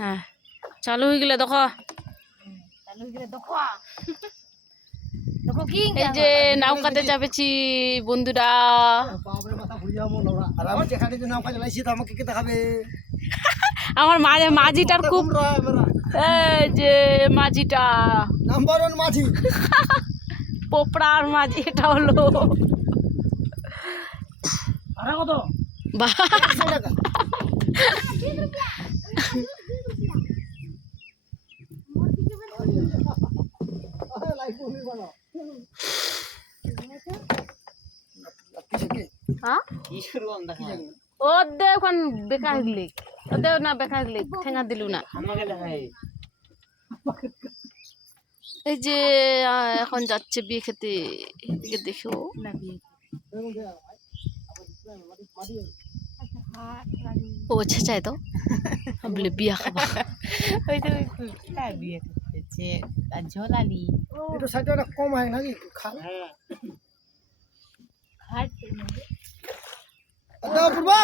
হ্যাঁ চালু হয়ে গেলে দেখো এই যে নৌকাতে চাপেছি বন্ধুরা। আমার মাঝিটার খুব এই যে মাঝিটা নাম্বার 1 মাঝি পোপড়ার মাঝি এটা হলো বাহ ও দে ওখান বেকার গেলি ও দেও না বেকার গেলি ঠেঙ্গা দিলু না। এই যে এখন যাচ্ছে বিয়ে খেতে, এদিকে দেখো ও ছেঁচায় তো বলে বিয়া খাবা ওই তো বিয়ে করতেছে আর ঝোলালি এটা সাইডে একটা কম হয় নাকি খাট খাট দাও পূর্বা